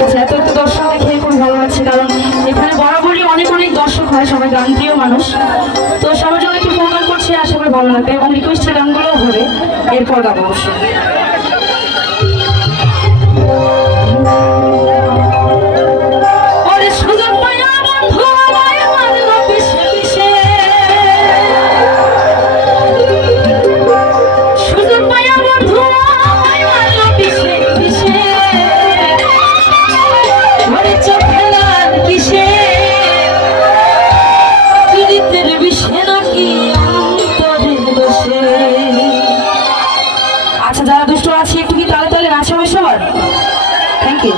এত এত দর্শক দেখে খুব ভালো লাগছে, কারণ এখানে বরাবরই অনেক অনেক দর্শক হয়, সবাই গানপ্রিয় মানুষ। তো সবার জন্য একটু প্রোগ্রাম করছি, আশা করি ভালো লাগবে এবং রিকোয়েস্টের গানগুলোও হবে এরপর গাবো অবশ্যই। আচ্ছা, যারা দুষ্ট আছে একটু কি তালে তালে নাচা হবে সবার? Thank you.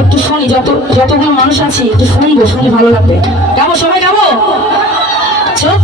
একটু শুনি, যতগুলো মানুষ আছি একটু শুনবো, শুনে ভালো লাগবে। গাবো, সবাই গাবো। চোখ